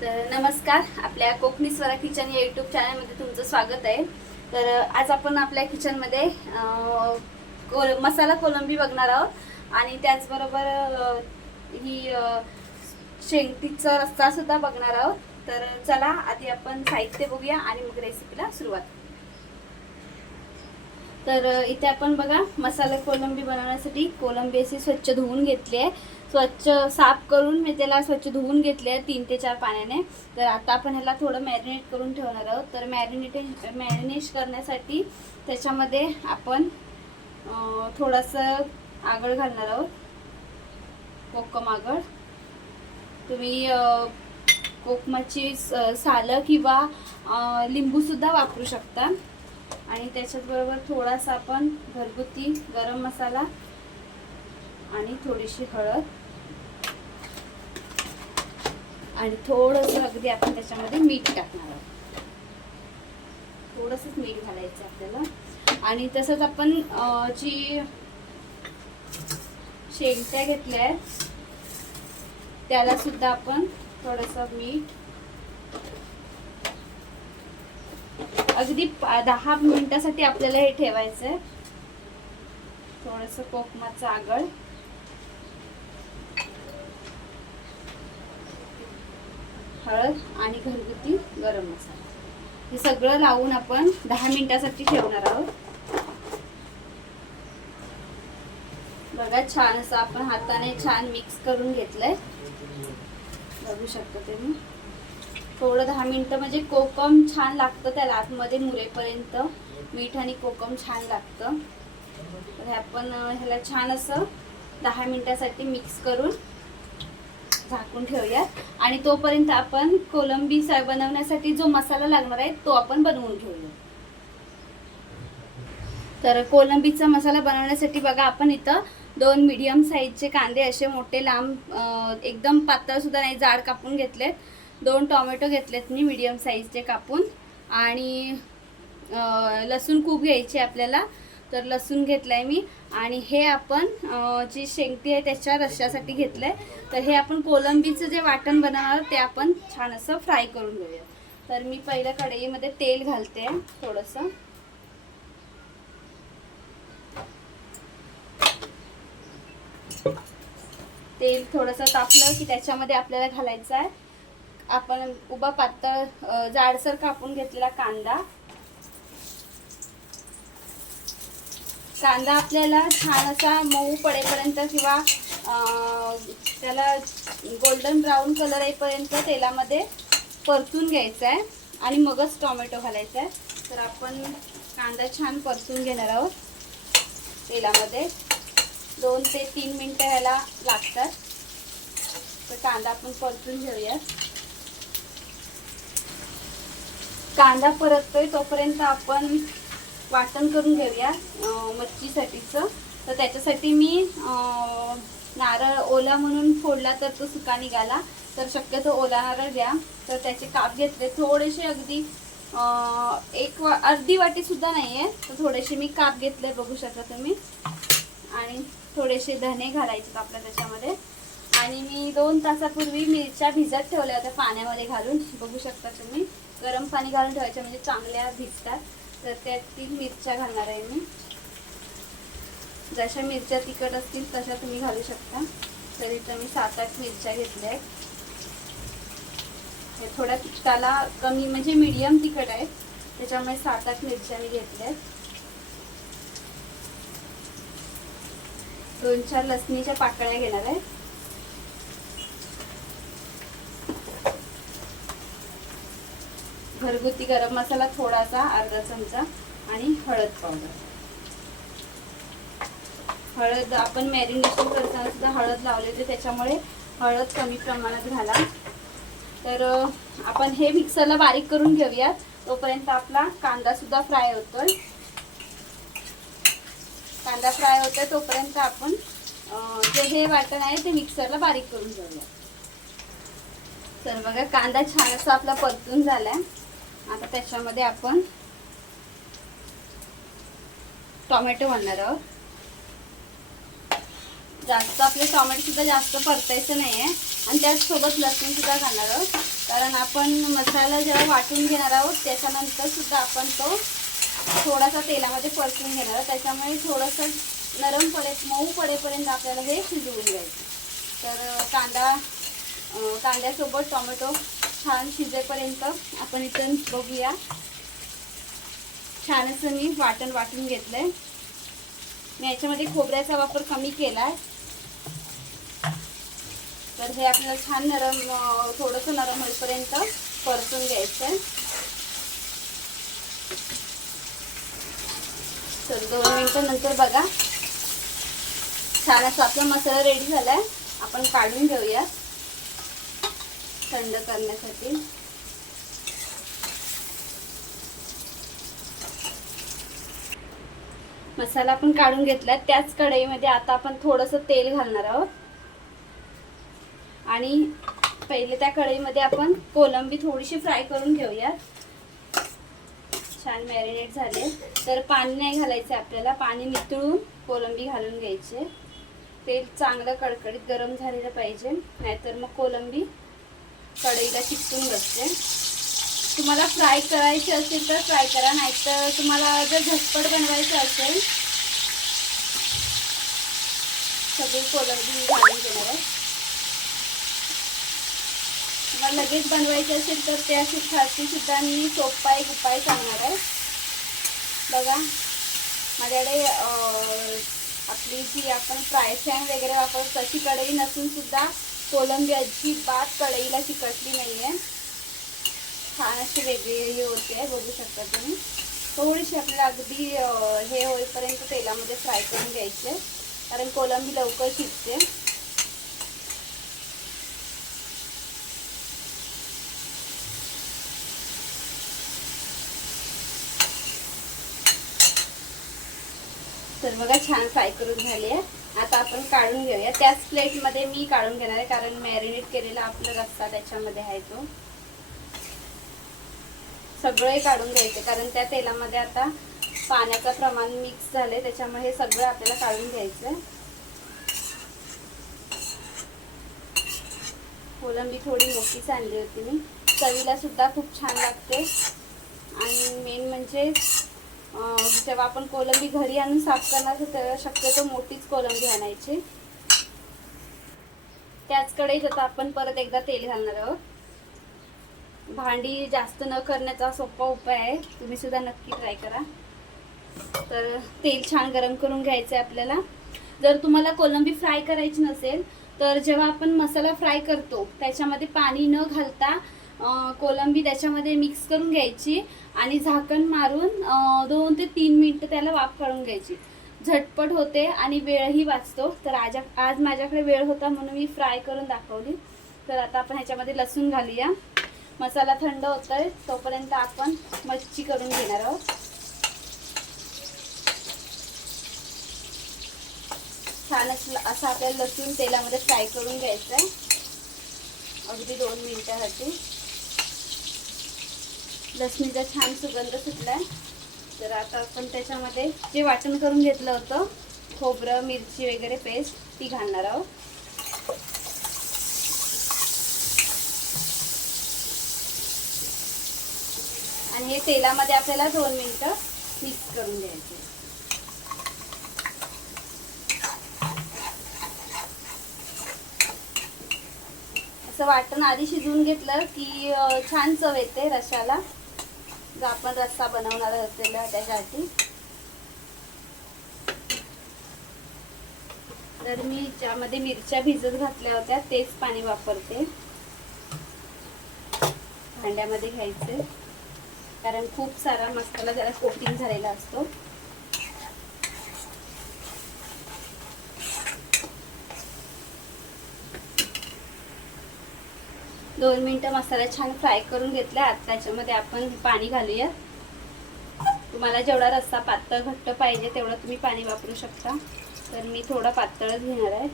तर नमस्कार आपल्या कोकणी स्वरा किचन या यूट्यूब चॅनलमध्ये तुमचं स्वागत आहे. तर आज आपण आपल्या किचनमध्ये कोल मसाला कोलंबी बघणार आहोत. आणि त्याचबरोबर ही शेंगतीचा शेंगटीचा रस्ता सुद्धा बघणार आहोत. तर चला आधी आपण साहित्य बघूया आणि मग रेसिपीला सुरुवात. तर इथे आपण बघा मसाला कोलंबी बनवण्यासाठी कोलंबी अशी स्वच्छ धुवून घेतली आहे. स्वच्छ साफ करून मी त्याला स्वच्छ धुवून घेतले तीन ते चार पाण्याने. तर आता आपण ह्याला थोडं मॅरिनेट करून ठेवणार आहोत. तर मॅरिनेटे मॅरिनेट करण्यासाठी त्याच्यामध्ये आपण थोडंसं आगळ घालणार आहोत. कोकम आगळ. तुम्ही कोकमाची स- सालं किंवा लिंबूसुद्धा वापरू शकता. आणि त्याच्याचबरोबर थोडासा आपण घरगुती गरम मसाला आणि थोडीशी हळद. आणि थोडंसं अगदी आपण त्याच्यामध्ये मीठ टाकणार आहोत. थोडंसंच मीठ घालायचं आपल्याला. आणि तसंच आपण जी शेंगट्या घेतल्या आहेत त्याला सुद्धा आपण थोडंसं मीठ अगदी पा- दहा मिनिटासाठी आपल्याला हे ठेवायचं आहे थोडस कोकमाचं आगळ. हळद आणि घरगुती गरम मसाला. हे सगळं लावून आपण दहा मिनिटासाठी ठेवणार आहोत. बघा छान असं आपण हाताने छान मिक्स करून घेतलंय. बघू शकता तुम्ही. थोडं दहा मिनिटं म्हणजे कोकम छान लागतं त्याला. आतमध्ये मुरेपर्यंत मीठ आणि कोकम छान लागतं. तर हे आपण ह्याला छान असं दहा मिनिटासाठी मिक्स करून झाकून ठेवूया आणि तोपर्यंत आपण कोलंबी बनवण्यासाठी जो मसाला लागणार आहे तो आपण बनवून घेऊया तर कोलंबीचा मसाला बनवण्यासाठी बघा आपण इथं दोन मीडियम साईजचे कांदे असे मोठे लांब एकदम पातळ सुद्धा नाही जाड कापून घेतलेत. दोन टोमॅटो घेतलेत मी मीडियम साईजचे कापून. आणि लसूण खूप घ्यायची आपल्याला. तर लसूण घेतलाय मी. आणि हे आपण जी शेंगटी आहे त्याच्या रश्श्यासाठी आहे तर हे आपण कोलंबीचं जे वाटण बनवणार ते आपण छान असं फ्राय करून घेऊया तर मी पहिल्या कढईमध्ये तेल घालते थोडंसं. तेल थोडंसं तापलं की त्याच्यामध्ये आपल्याला घालायचं आहे. आपण उभा पातळ जाडसर कापून घेतलेला कांदा. कांदा आपल्याला छान असा मऊ पडेपर्यंत किंवा त्याला गोल्डन ब्राऊन कलर येईपर्यंत तेलामध्ये परतून घ्यायचं आहे आणि मगच टोमॅटो घालायचा आहे तर आपण कांदा छान परतून घेणार आहोत तेलामध्ये. दोन ते तीन मिनटं ह्याला लागतात. तर कांदा आपण परतून घेऊया कांदा परततोय तोपर्यंत आपण वाटण करून घेऊया मच्छीसाठीचं तर त्याच्यासाठी मी नारळ ओला म्हणून फोडला तर तो सुका निघाला. तर शक्यतो ओला नारळ घ्या. तर त्याचे काप घेतले. थोडेसे अगदी एक वा अर्धी वाटी सुद्धा नाही आहे तर थोडेसे मी काप घेतले बघू शकता तुम्ही. आणि थोडेसे धने घालायचे आपल्या त्याच्यामध्ये. आणि मी दोन तासापूर्वी मिरच्या भिजत ठेवल्या होत्या पाण्यामध्ये घालून. बघू शकता तुम्ही. गरम पाणी घालून ठेवायच्या म्हणजे चांगल्या भिजतात. तर त्यातील मिरच्या घालणार आहे मी. जशा मिरच्या तिखट असतील तशा तुम्ही घालू शकता. तर इथं मी सात आठ मिरच्या घेतल्या आहेत. हे थोड्या तिखटाला कमी म्हणजे मीडियम तिखट आहेत त्याच्यामुळे सात आठ मिरच्या मी घेतल्या आहेत. दोन चार लसणीच्या पाकळ्या घेणार आहे. घरगुती गरम मसाला थोडासा अर्धा चमचा आणि हळद पावडर. हळद आपण मॅरिनेशन करताना सुद्धा हळद लावली होती त्याच्यामुळे हळद कमी प्रमाणात घाला. तर आपण हे मिक्सरला बारीक करून घेऊयात. तोपर्यंत आपला कांदा सुद्धा फ्राय होतोय. कांदा फ्राय होतोय तोपर्यंत आपण जे हे वाटण आहे ते मिक्सरला बारीक करून घेऊया तर बघा कांदा छान असा आपला परतून झालाय. आता त्याच्यामध्ये आपण टोमॅटो घालणार आहोत. जास्त आपले टोमॅटो सुद्धा जास्त परतायचं नाहीये. आणि त्याचसोबत लसूण सुद्धा घालणार आहोत. कारण आपण मसाला जेव्हा वाटून घेणार आहोत त्याच्यानंतर सुद्धा आपण तो थोडासा तेलामध्ये परतून घेणार आहोत. त्याच्यामुळे थोडंसं नरम पडे मऊ पडेपर्यंत आपल्याला हे शिजवून घ्यायचं. तर कांदा कांद्यासोबत टोमॅटो छान शिजेपर्यंत आपण इथं बघूया. छान असं मी वाटण वाटून घेतलंय. मी याच्यामध्ये खोबऱ्याचा वापर कमी केला आहे तर हे आपल्याला छान नरम थोडंसं नरम होईपर्यंत परतून घ्यायचं आहे तर दोन मिनटं नंतर बघा. छान असा आपला मसाला रेडी झालाय. आपण काढून घेऊया थंड करण्यासाठी. मसाला आपण काढून घेतला. त्याच कढईमध्ये आता आपण थोडंसं तेल घालणार आहोत. आणि पहिले त्या कढईमध्ये आपण कोलंबी थोडीशी फ्राय करून घेऊया छान मॅरिनेट झाले. तर पाणी नाही घालायचं आपल्याला. पाणी नितळून कोलंबी घालून घ्यायचे. तेल चांगलं कडकडीत गरम झालेलं पाहिजे. नाहीतर मग कोलंबी कढईला चिकटून बसते. तुम्हाला फ्राय करायची असेल तर फ्राय करा नाहीतर तुम्हाला जर झटपट बनवायचं असेल सगळी कोलंबी घालून घेणार आहे. तुम्हाला लगेच बनवायची असेल तर त्यासाठी सुद्धा मी सोपा एक उपाय सांगणार आहे. बघा माझ्याकडे आपली जी आपण फ्राय फॅन वगैरे वापरतो तशी कढई नसून सुद्धा कोलंबी अजिबात कढईला चिकटली नाही आहे छान अशी वेगळी हे होते आहे बघू शकता तुम्ही. थोडीशी आपल्याला अगदी हे होईपर्यंत तेलामध्ये फ्राय करून घ्यायचे. कारण कोलंबी लवकर शिजते. तर बघा छान फ्राय करून झाली आहे. आता आपण काढून घेऊया. त्याच प्लेटमध्ये मी काढून घेणार आहे कारण मॅरिनेट केलेला आपला रस्सा त्याच्यामध्ये आहे तो. सगळे काढून घ्यायचे कारण त्या तेलामध्ये आता पाण्याचं प्रमाण मिक्स झालंय त्याच्यामुळे हे सगळं आपल्याला काढून घ्यायचं कोलंबी थोडी मोठीच आणली होती मी. चवीला सुद्धा खूप छान लागते. आणि मेन म्हणजे जेव्हा आपण कोलंबी घरी आणून साफ करणार तर तेव्हा शक्यतो मोठीच कोलंबी आणायची. त्याच कढईत आता आपण परत एकदा तेल घालणार आहोत. भांडी जास्त न करण्याचा सोपा उपाय आहे. तुम्ही सुद्धा नक्की ट्राय करा. तर तेल छान गरम करून घ्यायचं आहे आपल्याला. जर तुम्हाला कोलंबी फ्राय करायची नसेल तर जेव्हा आपण मसाला फ्राय करतो त्याच्यामध्ये पाणी न घालता कोलंबी त्याच्यामध्ये मिक्स करून घ्यायची आणि झाकण मारून दोन ते तीन मिनटं त्याला वाफ काढून घ्यायची. झटपट होते आणि वेळही वाचतो. तर आज आज माझ्याकडे वेळ होता म्हणून मी फ्राय करून दाखवली. तर आता आपण ह्याच्यामध्ये लसूण घालूया. मसाला थंड होतोय तोपर्यंत आपण मच्छी करून घेणार आहोत. छान असं असं आपल्याला लसूण तेलामध्ये फ्राय करून घ्यायचं आहे अगदी दोन मिनटासाठी. लसणीचा छान सुगंध सुटलाय. तर आता आपण त्याच्यामध्ये जे वाटण करून घेतलं होतं खोबरं मिरची वगैरे पेस्ट ती घालणार आहोत. आणि हे तेलामध्ये आपल्याला दोन मिनिटं मिक्स करून घ्यायचे. असं वाटण आधी शिजवून घेतलं की छान चव येते रशाला जो आपण रस्सा बनवणार असलेला त्यासाठी. तर मी ज्यामध्ये मिरच्या भिजत घातल्या होत्या तेच पाणी वापरते. भांड्यामध्ये घ्यायचे. कारण खूप सारा मसाला जरा कोटिंग झालेला असतो. दोन मिनटं मसाला छान फ्राय करून घेतला. आता त्याच्यामध्ये आपण पाणी घालूया. तुम्हाला जेवढा रस्सा पातळ घट्ट पाहिजे तेवढं तुम्ही पाणी वापरू शकता. तर मी थोडा पातळच घेणार आहे.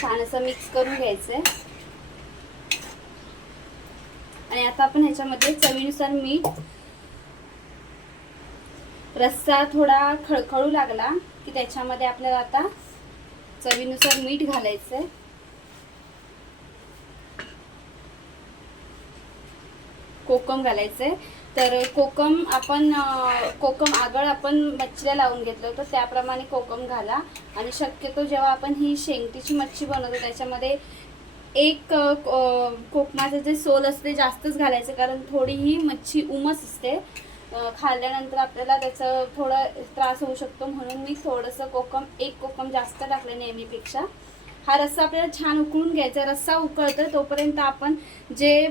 छान असं मिक्स करून घ्यायचंय. आणि आता आपण ह्याच्यामध्ये चवीनुसार मीठ रस्सा थोडा खळखळू लागला की त्याच्यामध्ये आपल्याला आता चवीनुसार मीठ घालायचं आहे कोकम घालायचं आहे तर कोकम आपण कोकम आगळ आपण मच्छीला लावून घेतलं होतं त्याप्रमाणे कोकम घाला. आणि शक्यतो जेव्हा आपण ही शेंगटीची मच्छी बनवतो त्याच्यामध्ये एक कोकमाचं जे सोल असते जास्तच घालायचं कारण थोडी ही मच्छी उमस असते. खाल्ल्यानंतर आपल्याला त्याचं थोडं त्रास होऊ शकतो. म्हणून मी थोडंसं कोकम एक कोकम जास्त टाकलं नेहमीपेक्षा. हा रस्सा आपल्याला छान उकळून घ्यायचा रस्सा उकळतोय तोपर्यंत आपण जे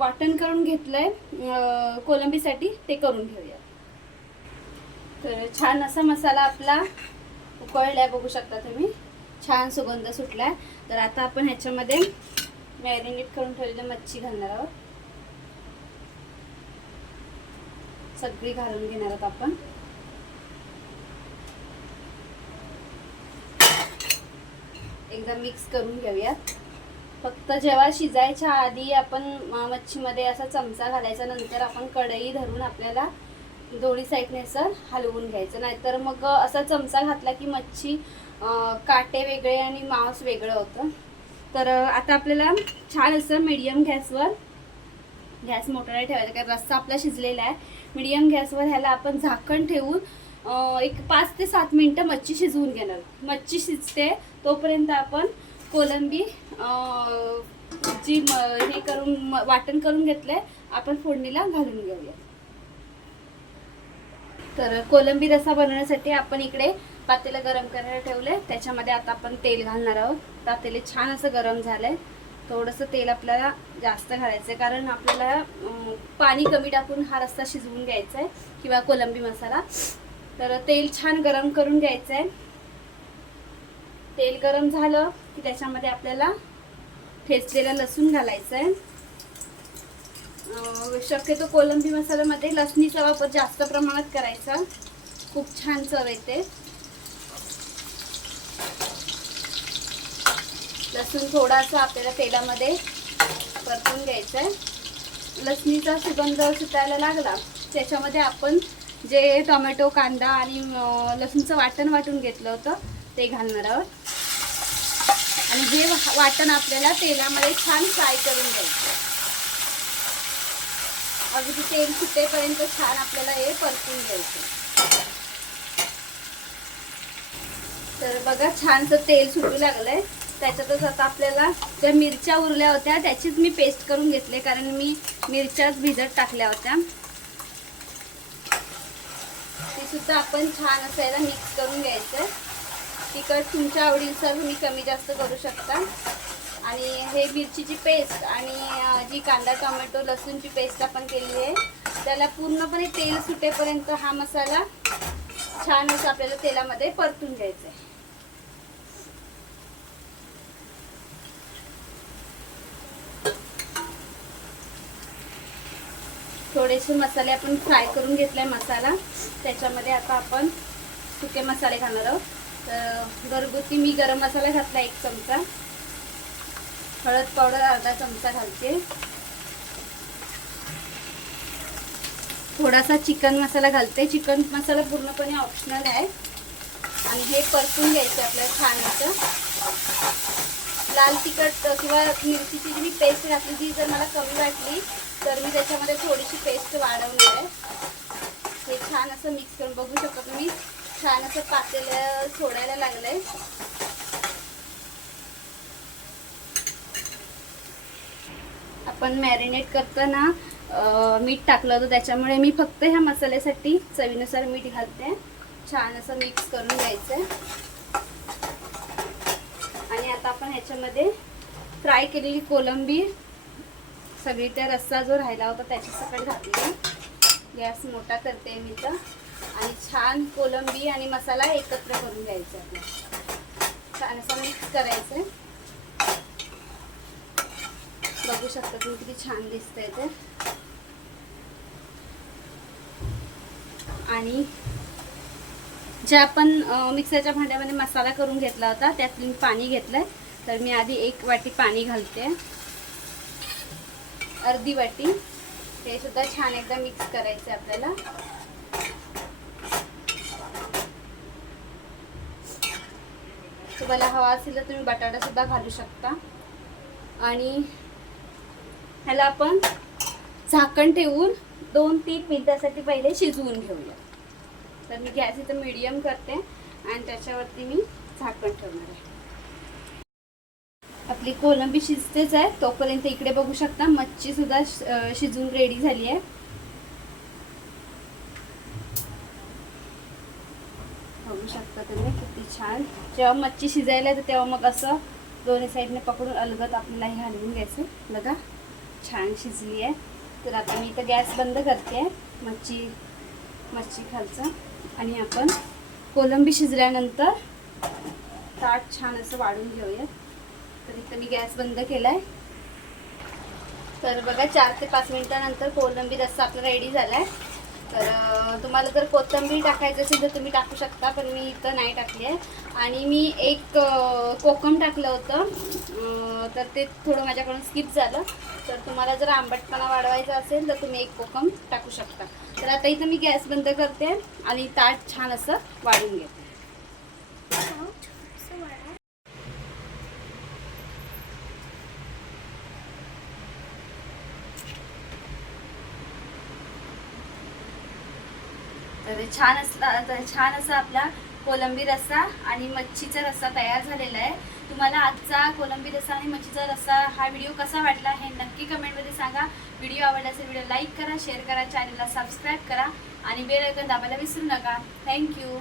वाटण करून घेतलंय आहे कोलंबीसाठी ते करून घेऊया. तर छान असा मसाला आपला उकळलाय बघू शकता तुम्ही. छान सुगंध सुटलाय. तर आता आपण ह्याच्यामध्ये मॅरिनेट करून ठेवलेलं मच्छी घालणार आहोत. सगळी घालून घेणार आहोत आपण. एकदा मिक्स करून घेऊयात. फक्त जेव्हा शिजायच्या आधी आपण मच्छीमध्ये असा चमचा घालायचा नंतर आपण कढई धरून आपल्याला दोन्ही साईडने असं हलवून घ्यायचं. नाहीतर मग असा चमचा घातला की मच्छी काटे वेगळे आणि मांस वेगळं होतं. तर आता आपल्याला छान असं मीडियम गॅसवर गॅस मोठ्याने ठेवायचा कारण रस्सा आपला शिजलेला आहे. मीडियम गॅसवर ह्याला आपण झाकण ठेवून एक पाच ते सात मिनटं मच्छी शिजवून घेणार. मच्छी शिजते तोपर्यंत आपण कोलंबी जी म- हे करून म- वाटण करून घेतलंय आपण फोडणीला घालून घेऊया. तर कोलंबी रसा बनवण्यासाठी आपण इकडे पातेलं गरम करायला ठेवले त्याच्यामध्ये आता आपण तेल घालणार आहोत. पातेले छान असं गरम झालं आहे थोडंसं तेल आपल्याला जास्त घालायचं आहे कारण आपल्याला पाणी कमी टाकून हा रस्सा शिजवून घ्यायचा आहे किंवा कोलंबी मसाला. तर तेल छान गरम करून घ्यायचं आहे तेल गरम झालं की त्याच्यामध्ये आपल्याला ठेचलेला लसूण घालायचं आहे शक्यतो कोलंबी मसाल्यामध्ये लसणीचा वापर जास्त प्रमाणात करायचा. खूप छान चव येते. लसूण थोडासा आपल्याला तेलामध्ये परतून घ्यायचा आहे लसणीचा सुगंध सुटायला लागला. त्याच्यामध्ये आपण जे टोमॅटो कांदा आणि लसूणचं वाटण वाटून घेतलं होतं ते घालणार आहोत. आणि हे वा- वाटण आपल्याला तेलामध्ये छान फ्राय करून घ्यायचं अगदी तेल सुटेपर्यंत छान आपल्याला हे परतून घ्यायचं तर बघा छानसं तेल सुटू लागलं आहे त्याच्यातच आता आपल्याला ज्या मिरच्या उरल्या होत्या त्याचीच मी पेस्ट करून घेतले कारण मी मिरच्याच भिजत टाकल्या होत्या. तीसुद्धा आपण छान असायला मिक्स करून घ्यायचं. तिखट तुमच्या आवडीनुसार तुम्ही कमी जास्त करू शकता. आणि हे मिरचीची पेस्ट आणि जी कांदा टोमॅटो लसूणची पेस्ट आपण केलेली आहे त्याला पूर्णपणे तेल सुटेपर्यंत हा मसाला छान असं आपल्याला तेलामध्ये परतून घ्यायचा आहे. थोडेसे मसाले आपण फ्राय करून घेतलाय मसाला. त्याच्यामध्ये आता आपण सुके मसाले घालणार आहोत. तर घरगुती मी गरम मसाला घातला एक चमचा. हळद पावडर अर्धा चमचा घालते. थोडासा चिकन मसाला घालते. चिकन मसाला पूर्णपणे ऑप्शनल आहे. आणि हे परतून घ्यायचं आपल्याला छान असं लाल तिखट किंवा मिरचीची जी मी पेस्ट घातली ती जर मला कमी वाटली तर मी त्याच्यामध्ये थोडीशी पेस्ट वाढवली आहे. हे छान असं मिक्स करून बघू शकत तुम्ही छान असं पातेलं सोडायला लागलंय. आपण मॅरिनेट करताना मीठ टाकलं होतं त्याच्यामुळे मी फक्त ह्या मसाल्यासाठी चवीनुसार मीठ घालते. छान असं मिक्स करून घ्यायचं आहे आणि आता आपण ह्याच्यामध्ये फ्राय केलेली कोलंबीर सगळी त्या रस्सा जो राहिला होता त्याची सकट घातली गॅस मोठा करते मी तर. आणि छान कोलंबी आणि मसाला एकत्र करून घ्यायचा आपला. छान असं म्हणजे मिक्स करायचं आहे बघू शकता तुम्ही किती छान दिसतंय ते. आणि ज्या आपण मिक्सरच्या भांड्यामध्ये मसाला करून घेतला होता त्यात मी पाणी घेतलंय. तर मी आधी एक वाटी पाणी घालते. अर्धी वाटी. हे सुद्धा छान एकदा मिक्स करायचं आपल्याला. तुम्हाला हवा असेल तर तुम्ही बटाटा सुद्धा घालू शकता. आणि ह्याला आपण झाकण ठेवून दोन तीन मिनिटासाठी पहिले शिजवून घेऊया. तर मी गॅस इथं मीडियम करते आणि त्याच्यावरती मी झाकण ठेवणार आहे. आपली कोलंबी शिजतेच आहे तोपर्यंत इकडे बघू शकता मच्छी सुद्धा शिजून रेडी झाली आहे. बघू शकता तुम्ही किती छान. जेव्हा मच्छी शिजायला येते तेव्हा मग असं दोन्ही साईडने पकडून अलगत आपल्याला हे हलवून घ्यायचं. बघा छान शिजली आहे. तर आता मी इथं गॅस बंद करते मच्छी मच्छी खालचं. आणि आपण कोलंबी शिजल्यानंतर ताट छान असं वाढून घेऊया तर इथं मी गॅस बंद केलाय. तर बघा चार ते पाच मिनिटानंतर कोलंबी रस्सा आपला रेडी झालाय. तर तुम्हाला जर कोथिंबीर टाकायचं असेल तर तुम्ही टाकू शकता पण मी इथं नाही टाकली आहे. आणि मी एक कोकम टाकलं होतं. तर ते थोडं माझ्याकडून स्किप झालं. तर तुम्हाला जर आंबटपणा वाढवायचा असेल तर तुम्ही एक कोकम टाकू शकता. तर आता इथं मी गॅस बंद करते आणि ताट छान असं वाढून घेते. तर छान असला तर छान असा आपला कोलंबी रस्सा आणि मच्छीचा रस्सा तयार झालेला आहे. तुम्हाला आजचा कोलंबी रस्सा आणि मच्छीचा रस्सा हा व्हिडिओ कसा वाटला हे नक्की कमेंटमध्ये सांगा. व्हिडिओ आवडला असेल व्हिडिओ लाईक करा शेअर करा चॅनलला सबस्क्राईब करा आणि बेल ऐकून दाबायला विसरू नका. थँक्यू